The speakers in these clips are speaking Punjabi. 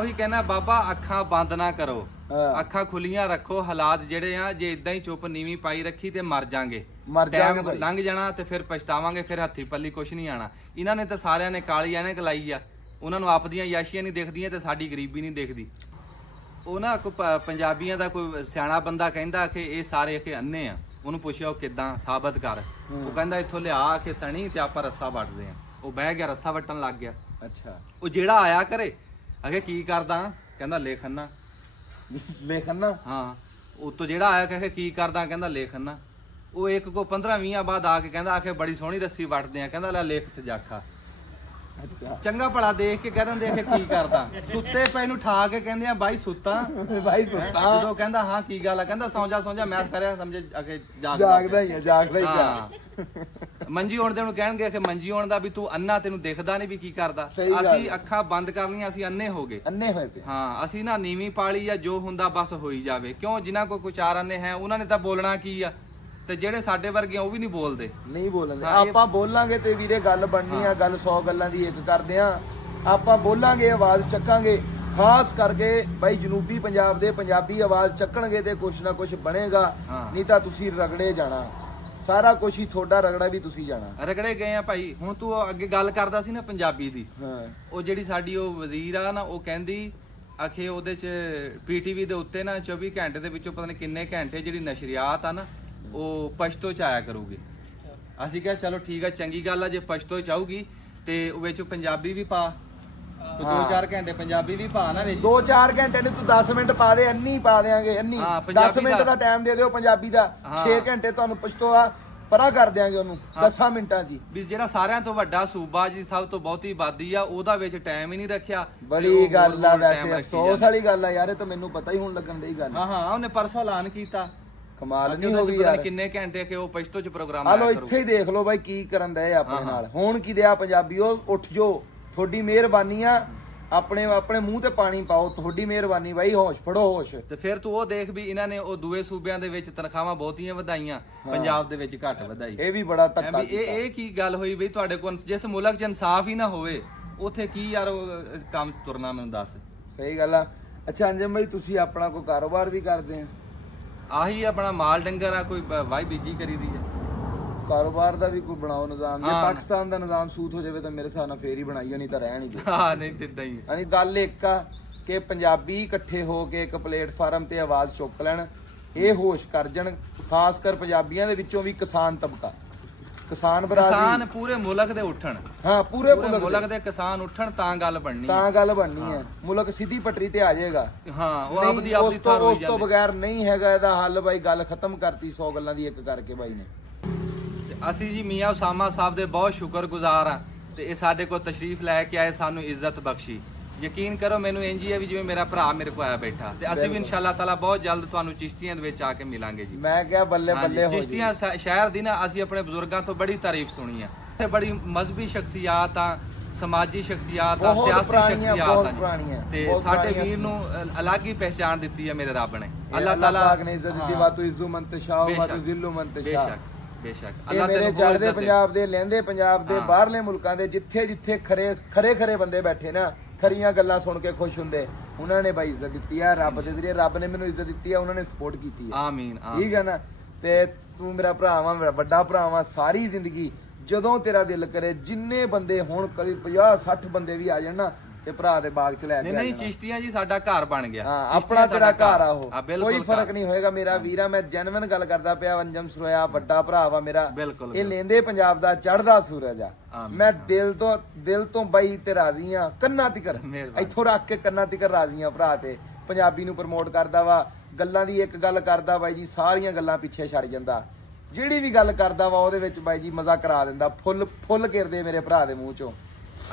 ਉਹੀ ਕਹਿਣਾ ਬਾਬਾ ਅੱਖਾਂ ਬੰਦ ਨਾ ਕਰੋ, ਅੱਖਾਂ ਖੁੱਲੀਆਂ ਰੱਖੋ। ਹਾਲਾਤ ਜਿਹੜੇ ਆ ਜੇ ਇਦਾਂ ਹੀ ਚੁੱਪ ਨੀਵੀਂ ਪਾਈ ਰੱਖੀ ਤੇ ਮਰ ਜਾਾਂਗੇ, ਟਾਈਮ ਲੰਘ ਜਾਣਾ ਤੇ ਫਿਰ ਪਛਤਾਵਾਂਗੇ, ਫਿਰ ਹੱਥੀ ਪੱਲੀ ਕੁਛ ਨਹੀਂ ਆਣਾ। ਇਹਨਾਂ ਨੇ ਤਾਂ ਸਾਰਿਆਂ ਨੇ ਕਾਲੀ ਐਨਕ ਲਾਈ ਆ, ਉਹਨਾਂ ਨੂੰ ਆਪਦੀਆਂ ਯਾਸ਼ੀਆਂ ਨਹੀਂ ਦਿਖਦੀਆਂ ਤੇ ਸਾਡੀ ਗਰੀਬੀ ਨਹੀਂ ਦਿਖਦੀ। ਉਹ ਨਾ ਪੰਜਾਬੀਆਂ ਦਾ ਕੋਈ ਸਿਆਣਾ ਬੰਦਾ ਕਹਿੰਦਾ ਕਿ ਇਹ ਸਾਰੇ ਕਿ ਅੰਨੇ ਆ। ਉਹਨੂੰ ਪੁੱਛਿਆ ਉਹ ਕਿੱਦਾਂ ਸਾਬਤ ਕਰ। ਉਹ ਕਹਿੰਦਾ ਇੱਥੋਂ ਲਿਆ ਕੇ ਸਣੀ ਤੇ ਆਪਾਂ ਰੱਸਾ ਵੱਟਦੇ ਆ। ਉਹ ਬਹਿ ਗਿਆ, ਰੱਸਾ ਵੱਟਣ ਲੱਗ ਗਿਆ। ਅੱਛਾ। ਉਹ ਜਿਹੜਾ ਆਇਆ ਘਰੇ ਅਗੇ ਕੀ ਕਰਦਾ, ਕਹਿੰਦਾ ਲੇਖਣਾ। ਲੇਖਣਾ? ਹਾਂ। ਉਤੋਂ ਜਿਹੜਾ ਆਇਆ ਕਹੇ ਕੀ ਕਰਦਾ, ਕਹਿੰਦਾ ਲੇਖਣਾ। ਉਹ ਇੱਕ ਕੋ 15-20 ਬਾਅਦ ਆ ਕੇ ਕਹਿੰਦਾ ਆਖੇ ਬੜੀ ਸੋਹਣੀ ਰੱਸੀ ਵੱਟਦੇ ਆ, ਕਹਿੰਦਾ ਲੈ ਲੇਖ ਸਜਾਖਾ। ਅੱਛਾ। ਚੰਗਾ ਭਲਾ ਦੇਖ ਕੇ ਕਹਿੰਦੇ ਆਖੇ ਕੀ ਕਰਦਾ, ਸੁੱਤੇ ਪਏ ਨੂੰ ਠਾ ਕੇ ਕਹਿੰਦੇ ਆ ਬਾਈ ਸੁੱਤਾ। ਬਾਈ ਸੁੱਤਾ। ਜਦੋਂ ਕਹਿੰਦਾ ਹਾਂ ਕੀ ਗੱਲ ਆ, ਕਹਿੰਦਾ ਸੌਂ ਜਾ ਮੈਂ ਕਰਿਆ ਸਮਝੇ ਆਖੇ ਜਾਗਦਾ ਹੀ ਆ। ਮੰਜੀ ਹੋਣ ਦੇ ਨੂੰ ਕਹਿਣਗੇ ਕਿ ਮੰਜੀ ਹੋਣ ਦਾ ਵੀ ਤੂੰ ਅੰਨਾ, ਤੈਨੂੰ ਦਿਖਦਾ ਨਹੀਂ ਵੀ ਕੀ ਕਰਦਾ। ਅਸੀਂ ਅੱਖਾਂ ਬੰਦ ਕਰ ਲਈਆਂ, ਅਸੀਂ ਅੰਨੇ ਹੋ ਗਏ, ਅੰਨੇ ਹੋਏ ਪਏ। ਹਾਂ। ਅਸੀਂ ਨਾ ਨੀਵੀਂ ਪਾਲੀ ਆ, ਜੋ ਹੁੰਦਾ ਬਸ ਹੋਈ ਜਾਵੇ। ਕਿਉਂ ਜਿਨ੍ਹਾਂ ਕੋਲ ਕੋਈ ਚਾਰ ਅੰਨੇ ਹੈ ਉਹਨਾਂ ਨੇ ਤਾਂ ਬੋਲਣਾ ਕੀ ਆ, ਤੇ ਜਿਹੜੇ ਸਾਡੇ ਵਰਗੇ ਉਹ ਵੀ ਨਹੀਂ ਬੋਲਦੇ। ਨਹੀਂ ਬੋਲਣਦੇ। ਆਪਾਂ ਬੋਲਾਂਗੇ ਤੇ ਵੀਰੇ ਗੱਲ ਬਣਨੀ ਆ। ਗੱਲ 100 ਗੱਲਾਂ ਦੀ ਇੱਕ ਕਰਦੇ ਆ। ਆਪਾਂ ਬੋਲਾਂਗੇ, ਆਵਾਜ਼ ਚੱਕਾਂਗੇ। ਖਾਸ ਕਰਕੇ ਬਾਈ ਜਨੂਬੀ ਪੰਜਾਬ ਦੇ ਪੰਜਾਬੀ ਆਵਾਜ਼ ਚੱਕਣਗੇ ਤੇ ਕੁਛ ਨਾ ਕੁਛ ਬਣੇਗਾ। ਨਹੀਂ ਤਾਂ ਤੁਸੀਂ ਰਗੜੇ ਜਾਣਾ, ਸਾਰਾ ਕੁਛ ਹੀ ਤੁਹਾਡਾ ਰਗੜਾ ਵੀ ਤੁਸੀਂ ਜਾਣਾ। ਰਗੜੇ ਗਏ ਆ ਭਾਈ। ਹੁਣ ਤੂੰ ਅੱਗੇ ਗੱਲ ਕਰਦਾ ਸੀ ਨਾ ਪੰਜਾਬੀ ਦੀ। ਉਹ ਜਿਹੜੀ ਸਾਡੀ ਉਹ ਵਜ਼ੀਰ ਆ ਨਾ, ਉਹ ਕਹਿੰਦੀ ਆਖੇ ਉਹਦੇ ਚ ਪੀਟੀਵੀ ਦੇ ਉੱਤੇ ਨਾ 24 ਘੰਟੇ ਦੇ ਵਿੱਚੋਂ ਪਤਾ ਨਹੀਂ ਕਿੰਨੇ ਘੰਟੇ ਜਿਹੜੀ ਨਸ਼ਰੀਆਤ ਆ ਨਾ ਉਹ ਪਸ਼ਤੋ ਚ ਆਇਆ ਕਰੂਗੀ। ਅਸੀਂ ਕਿਹਾ ਚਲੋ ਠੀਕ ਆ, ਚੰਗੀ ਗੱਲ ਆ। ਜੇ ਪਸ਼ਤੋ ਚ ਆਊਗੀ ਤੇ ਉਹ ਵਿੱਚ ਪੰਜਾਬੀ ਵੀ ਪਾ, 2-4 ਘੰਟੇ ਪੰਜਾਬੀ ਵੀ ਪਾ ਨਾ ਵਿੱਚ। 2-4 ਘੰਟੇ ਨੇ ਤੂੰ 10 ਮਿੰਟ ਪਾ ਦੇ, ਅੰਨੀ ਪਾ ਦੇਾਂਗੇ। ਅੰਨੀ 10 ਮਿੰਟ ਦਾ ਟਾਈਮ ਦੇ ਦਿਓ ਪੰਜਾਬੀ ਦਾ। 6 ਘੰਟੇ ਤੁਹਾਨੂੰ ਪਸ਼ਤੋ ਆ ਪਰਾਂ ਕਰ ਦਿਆਂਗੇ ਉਹਨੂੰ 10 ਮਿੰਟਾਂ ਜੀ। ਵੀ ਜਿਹੜਾ ਸਾਰਿਆਂ ਤੋਂ ਵੱਡਾ ਸੂਬਾ ਜੀ, ਸਭ ਤੋਂ ਬਹੁਤੀ ਆਬਾਦੀ ਆ, ਉਹਦਾ ਵਿੱਚ ਟਾਈਮ ਹੀ ਨਹੀਂ ਰੱਖਿਆ। ਬੜੀ ਗੱਲ ਆ ਵੈਸੇ, ਅਫਸੋਸ ਵਾਲੀ ਗੱਲ ਆ ਯਾਰ। ਇਹ ਤਾਂ ਮੈਨੂੰ ਪਤਾ ਹੀ ਹੁਣ ਲੱਗਣ ਦੀ ਗੱਲ। ਹਾਂ ਉਹਨੇ ਪਰਸੋਂ ਐਲਾਨ ਕੀਤਾ। ਕਮਾਲ ਨਹੀਂ ਹੋ ਗਈ ਯਾਰ। ਕਿੰਨੇ ਘੰਟੇ ਕਿ ਉਹ ਪਸ਼ਤੋ ਚ ਪ੍ਰੋਗਰਾਮ ਆ ਲੋ ਇੱਥੇ ਹੀ ਦੇਖ ਲਓ ਬਾਈ ਕੀ ਕਰਨ ਦਏ ਆਪਣੇ ਨਾਲ। ਹੁਣ ਕੀ ਦਿਆ ਪੰਜਾਬੀਓ, ਉੱਠ ਜੋ। ਤੁਹਾਡੀ ਮਿਹਰਬਾਨੀ ਆ। ਆਪਣੇ ਮੂੰਹ ਤੇ ਪਾਣੀ ਪਾਓ। ਤੁਹਾਡੀ ਮਿਹਰਬਾਨੀ ਬਾਈ, ਹੋਸ਼ ਫੜੋ ਹੋਸ਼। ਤੇ ਫਿਰ ਤੂੰ ਉਹ ਦੇਖ ਵੀ ਇਹਨਾਂ ਨੇ ਉਹ ਦੂਏ ਸੂਬਿਆਂ ਦੇ ਵਿੱਚ ਤਨਖਾਹਾਂ ਬਹੁਤੀਆਂ ਵਧਾਈਆਂ, ਪੰਜਾਬ ਦੇ ਵਿੱਚ ਘੱਟ ਵਧਾਈ। ਇਹ ਵੀ ਬੜਾ ਧੱਕਾ। ਇਹ ਕੀ ਗੱਲ ਹੋਈ ਬਈ ਤੁਹਾਡੇ ਕੋਲ? ਜਿਸ ਮੁਲਕ 'ਚ ਇਨਸਾਫ ਹੀ ਨਾ ਹੋਵੇ ਉੱਥੇ ਕੀ ਯਾਰ ਕੰਮ ਤੁਰਨਾ, ਮੈਨੂੰ ਦੱਸ। ਸਹੀ ਗੱਲ ਆ। ਅੱਛਾ ਅੰਜਮ ਬਾਈ, ਤੁਸੀਂ ਆਪਣਾ ਕੋਈ ਕਾਰੋਬਾਰ ਵੀ ਕਰਦੇ ਆ? ਆਹੀ ਆਪਣਾ ਮਾਲ ਡੰਗਰ ਆ, ਕੋਈ ਵਾਈ ਬੀਜੀ ਕਰੀਦੀ ਹੈ। ਕਾਰੋਬਾਰ ਦਾ ਵੀ ਕੋਈ ਬਣਾਓ ਨਿਜ਼ਾਮ। ਜੇ ਪਾਕਿਸਤਾਨ ਦਾ ਨਿਜ਼ਾਮ ਸੂਤ ਹੋ ਜਾਵੇ ਤਾਂ ਮੇਰੇ ਹਿਸਾਬ ਨਾਲ ਫੇਰ ਹੀ ਬਣਾਈਓ, ਨਹੀਂ ਤਾਂ ਰਹਿਣ ਹੀ ਦਿਓ। ਹਾਂ ਨਹੀਂ ਤਿੱਦਾਂ ਹੀ ਯਾਨੀ ਗੱਲ ਇੱਕ ਆ ਕਿ ਪੰਜਾਬੀ ਇਕੱਠੇ ਹੋ ਕੇ ਇੱਕ ਪਲੇਟਫਾਰਮ ਤੇ ਆਵਾਜ਼ ਚੁੱਕ ਲੈਣ, ਇਹ ਹੋਸ਼ ਕਰ ਜਾਣ। ਖਾਸ ਕਰ ਪੰਜਾਬੀਆਂ ਦੇ ਵਿੱਚੋਂ ਵੀ ਕਿਸਾਨ ਤਬਕਾ, ਕਿਸਾਨ ਬਰਾਦਰੀ, ਕਿਸਾਨ ਪੂਰੇ ਮੁਲਕ ਦੇ ਉੱਠਣ। ਹਾਂ ਪੂਰੇ ਮੁਲਕ ਦੇ ਕਿਸਾਨ ਉੱਠਣ ਤਾਂ ਗੱਲ ਬਣਨੀ, ਤਾਂ ਗੱਲ ਬਣਨੀ ਹੈ। ਮੁਲਕ ਸਿੱਧੀ ਪਟਰੀ ਤੇ ਆ ਜਾਏਗਾ। ਹਾਂ ਉਹ ਆਪਦੀ ਥਾਂ ਉਸ ਤੋਂ ਬਗੈਰ ਨਹੀਂ ਹੈਗਾ ਇਹਦਾ ਹੱਲ ਬਾਈ। ਗੱਲ ਖਤਮ ਕਰਤੀ 100 ਗੱਲਾਂ ਦੀ ਇੱਕ ਕਰਕੇ ਬਾਈ ਨੇ। ਅਸੀਂ ਜੀ ਮੀਆਂ ਉਸਾਮਾ ਸਾਹਿਬ ਦੇ ਬਹੁਤ ਸ਼ੁਕਰਗੁਜ਼ਾਰ ਆ ਤੇ ਇਹ ਸਾਡੇ ਕੋਲ ਤਸ਼ਰੀਫ ਲੈ ਕੇ ਆਏ, ਸਾਨੂੰ ਇੱਜ਼ਤ ਬਖਸ਼ੀ। ਯਕੀਨ ਕਰੋ ਮੈਨੂੰ ਇੰਜ ਹੀ ਹੈ ਵੀ ਜਿਵੇਂ ਮੇਰਾ ਭਰਾ ਮੇਰੇ ਕੋਲ ਆਇਆ ਬੈਠਾ। ਤੇ ਅਸੀਂ ਵੀ ਇਨਸ਼ਾਅੱਲਾ ਤਾਲਾ ਬਹੁਤ ਜਲਦ ਤੁਹਾਨੂੰ ਚਿਸ਼ਤੀਆਂ ਦੇ ਵਿੱਚ ਆ ਕੇ ਮਿਲਾਂਗੇ ਜੀ। ਮੈਂ ਕਿਹਾ ਬੱਲੇ ਬੱਲੇ ਹੋ ਜੀ। ਚਿਸ਼ਤੀਆਂ ਸ਼ਹਿਰ ਦੀ ਨਾ ਅਸੀਂ ਆਪਣੇ ਬਜ਼ੁਰਗਾਂ ਤੋਂ ਬੜੀ ਤਾਰੀਫ ਸੁਣੀ ਆ। ਤੇ ਬੜੀ ਮਜ਼ਹਬੀ ਸ਼ਖਸੀਅਤ ਆ, ਸਮਾਜੀ ਸ਼ਖਸੀਅਤ ਆ, ਸਿਆਸੀ ਸ਼ਖਸੀਅਤ ਆ ਤੇ ਸਾਡੇ ਵੀਰ ਨੂੰ ਅਲੱਗ ਹੀ ਪਹਿਚਾਣ ਦਿੱਤੀ ਹੈ ਮੇਰੇ ਰੱਬ ਨੇ। ਅੱਲਾਹ ਤਾਲਾ ਨੇ ਇੱਜ਼ਤ ਦਿੱਤੀ। ਵਾ ਤੂੰ ਇਜ਼ੂ ਮੰਤਸ਼ਾ ਵਾ ਤੂੰ ਜ਼ਿਲੂ ਮੰਤਸ਼ਾ। ਬੇਸ਼ੱਕ ਅੱਲਾਹ ਮੇਰੇ ਚੜ੍ਹਦੇ ਪੰਜਾਬ ਦੇ, ਲਹਿੰਦੇ ਪੰਜਾਬ ਦੇ, ਬਾਹਰਲੇ ਮੁਲਕਾਂ ਦੇ ਜਿੱਥੇ ਜਿੱਥੇ ਖਰੇ ਬੰਦੇ ਬੈਠੇ ਨਾ, ਖਰੀਆਂ ਗੱਲਾਂ ਸੁਣ ਕੇ ਖੁਸ਼ ਹੁੰਦੇ, ਉਹਨਾਂ ਨੇ ਬਾਈ ਇੱਜ਼ਤ ਦਿੱਤੀ ਆ। ਰੱਬ ਦੇ ਜ਼ਰੀਏ ਰੱਬ ਨੇ ਮੈਨੂੰ ਇੱਜ਼ਤ ਦਿੱਤੀ ਆ, ਉਹਨਾਂ ਨੇ ਸਪੋਰਟ ਕੀਤੀ ਆ। ਆਮੀਨ। ਠੀਕ ਹੈ ਨਾ। ਤੇ ਤੂੰ ਮੇਰਾ ਭਰਾ ਵਾ, ਮੇਰਾ ਵੱਡਾ ਭਰਾ ਵਾ। ਸਾਰੀ ਜ਼ਿੰਦਗੀ ਜਦੋਂ ਤੇਰਾ ਦਿਲ ਕਰੇ, ਜਿੰਨੇ ਬੰਦੇ ਹੁਣ ਕਦੀ 50-60 ਬੰਦੇ ਵੀ ਆ ਜਾਣ ਨਾ, ਤੇ ਭਰਾ ਦੇ ਬਾਗ ਚ ਲੈ ਕੇ ਨਹੀਂ ਚਿਸ਼ਤੀਆਂ ਜੀ ਸਾਡਾ ਘਰ ਬਣ ਗਿਆ। ਹਾਂ ਆਪਣਾ ਤੇਰਾ ਘਰ ਆ ਉਹ, ਕੋਈ ਫਰਕ ਨਹੀਂ ਹੋਏਗਾ। ਮੇਰਾ ਵੀਰਾ, ਮੈਂ ਜੈਨੂਇਨ ਗੱਲ ਕਰਦਾ ਪਿਆ। ਅੰਜਮ ਸਰੋਇਆ ਵੱਡਾ ਭਰਾ ਵਾ ਮੇਰਾ। ਇਹ ਲੈਂਦੇ ਪੰਜਾਬ ਦਾ ਚੜ੍ਹਦਾ ਸੂਰਜ ਆ। ਮੈਂ ਦਿਲ ਤੋਂ ਬਾਈ ਤੇ ਰਾਜ਼ੀ ਆ। ਕੰਨਾਂ ਤਿਕਰ ਇੱਥੋਂ ਰੱਖ ਕੇ ਕੰਨਾਂ ਤਿਕਰ ਰਾਜ਼ੀ ਆ ਭਰਾ। ਤੇ ਪੰਜਾਬੀ ਨੂੰ ਪ੍ਰਮੋਟ ਕਰਦਾ ਵਾ। ਗੱਲਾਂ ਦੀ ਇੱਕ ਗੱਲ ਕਰਦਾ ਬਾਈ ਜੀ, ਸਾਰੀਆਂ ਗੱਲਾਂ ਪਿੱਛੇ ਛੱਡ ਜਾਂਦਾ। ਜਿਹੜੀ ਵੀ ਗੱਲ ਕਰਦਾ ਵਾ ਉਹਦੇ ਵਿੱਚ ਬਾਈ ਜੀ ਮਜ਼ਾ ਕਰਾ ਦਿੰਦਾ। ਫੁੱਲ ਘਿਰਦੇ ਮੇਰੇ ਭਰਾ ਦੇ ਮੂੰਹ ਚੋਂ।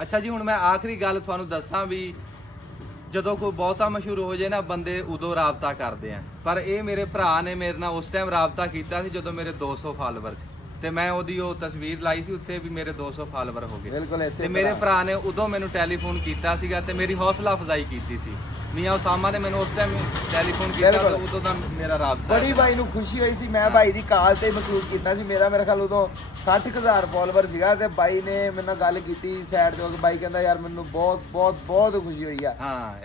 ਅੱਛਾ ਜੀ, ਹੁਣ ਮੈਂ ਆਖਰੀ ਗੱਲ ਤੁਹਾਨੂੰ ਦੱਸਾਂ ਵੀ ਜਦੋਂ ਕੋਈ ਬਹੁਤਾ ਮਸ਼ਹੂਰ ਹੋ ਜਾਏ ਨਾ ਬੰਦੇ, ਉਦੋਂ ਰਾਬਤਾ ਕਰਦੇ ਆ। ਪਰ ਇਹ ਮੇਰੇ ਭਰਾ ਨੇ ਮੇਰੇ ਨਾਲ ਉਸ ਟਾਈਮ ਰਾਬਤਾ ਕੀਤਾ ਸੀ ਜਦੋਂ ਮੇਰੇ 200 ਫਾਲੋਵਰ ਸੀ। ਤੇ ਮੈਂ ਉਹਦੀ ਉਹ ਤਸਵੀਰ ਲਾਈ ਸੀ ਉੱਤੇ ਵੀ ਮੇਰੇ 200 ਫਾਲੋਵਰ ਹੋ ਗਏ। ਬਿਲਕੁਲ ਐਸੇ। ਤੇ ਮੇਰੇ ਭਰਾ ਨੇ ਉਦੋਂ ਮੈਨੂੰ ਟੈਲੀਫੋਨ ਕੀਤਾ ਸੀਗਾ ਤੇ ਮੇਰੀ ਹੌਸਲਾ ਅਫਜ਼ਾਈ ਕੀਤੀ ਸੀ। ਮੀਆਂ ਉਸਾਮਾ ਨੇ ਮੈਨੂੰ ਉਸ ਟਾਈਮ ਟੈਲੀਫੋਨ ਕੀਤਾ ਤੇ ਉਦੋਂ ਦਾ ਮੇਰਾ ਰਾਬਤਾ ਬੜੀ ਬਾਈ ਨੂੰ ਖੁਸ਼ੀ ਹੋਈ ਸੀ। ਮੈਂ ਬਾਈ ਦੀ ਕਾਲ ਤੇ ਮਹਿਸੂਸ ਕੀਤਾ ਸੀ। ਮੇਰਾ ਖਿਆਲ ਉਦੋਂ 60,000 ਫਾਲੋਵਰ ਸੀਗਾ ਤੇ ਬਾਈ ਨੇ ਮੇਰੇ ਨਾਲ ਗੱਲ ਕੀਤੀ ਸਾਈਡ ਤੇ ਹੋ ਕੇ। ਬਾਈ ਕਹਿੰਦਾ ਯਾਰ ਮੈਨੂੰ ਬਹੁਤ ਬਹੁਤ ਬਹੁਤ ਖੁਸ਼ੀ ਹੋਈ ਆ।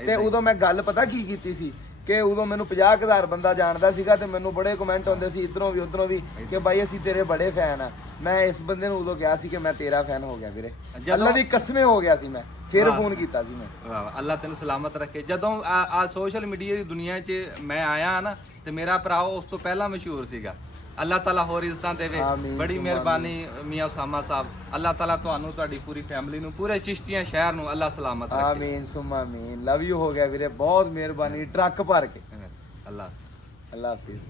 ਤੇ ਉਦੋਂ ਮੈਂ ਗੱਲ ਪਤਾ ਕੀ ਕੀਤੀ ਸੀ ਕਿ ਉਦੋਂ ਮੈਨੂੰ 50,000 ਬੰਦਾ ਜਾਣਦਾ ਸੀਗਾ ਤੇ ਮੈਨੂੰ ਬੜੇ ਕਮੈਂਟ ਆਉਂਦੇ ਸੀ ਇਧਰੋਂ ਵੀ ਉਧਰੋਂ ਵੀ ਕਿ ਬਾਈ ਅਸੀਂ ਤੇਰੇ ਬੜੇ ਫੈਨ ਆ। ਮੈਂ ਇਸ ਬੰਦੇ ਨੂੰ ਉਦੋਂ ਕਿਹਾ ਸੀ ਕਿ ਮੈਂ ਤੇਰਾ ਫੈਨ ਹੋ ਗਿਆ ਵੀਰੇ, ਅੱਲਾ ਦੀ ਕਸਮੇ ਹੋ ਗਿਆ ਸੀ। ਮੈਂ ਫਿਰ ਫੋਨ ਕੀਤਾ ਸੀ ਮੈਂ। ਅੱਲਾ ਤੈਨੂੰ ਸਲਾਮਤ ਰੱਖੇ। ਜਦੋਂ ਆ ਸੋਸ਼ਲ ਮੀਡੀਆ ਦੀ ਦੁਨੀਆ 'ਚ ਮੈਂ ਆਇਆ ਨਾ ਤੇ ਮੇਰਾ ਭਰਾ ਉਸ ਤੋਂ ਪਹਿਲਾਂ ਮਸ਼ਹੂਰ ਸੀਗਾ। ਅੱਲਾਹ ਤਾਲਾ ਹੋਰ ਇੱਜ਼ਤਾਂ ਦੇਵੇ। ਬੜੀ ਮਿਹਰਬਾਨੀ ਮੀਆਂ ਉਸਾਮਾ ਸਾਹਿਬ। ਅੱਲਾਹ ਤਾਲਾ ਤੁਹਾਨੂੰ, ਤੁਹਾਡੀ ਪੂਰੀ ਫੈਮਿਲੀ ਨੂੰ, ਪੂਰੇ ਚਿਸ਼ਤੀਆਂ ਸ਼ਹਿਰ ਨੂੰ ਅੱਲਾਹ ਸਲਾਮਤ ਰੱਖੇ। ਆਮੀਨ ਸੁਮਾ ਆਮੀਨ। ਲਵ ਯੂ ਹੋ ਗਿਆ ਵੀਰੇ, ਬਹੁਤ ਮਿਹਰਬਾਨੀ। ਟਰੱਕ ਭਰ ਕੇ। ਅੱਲਾਹ ਹਾਫਿਜ਼।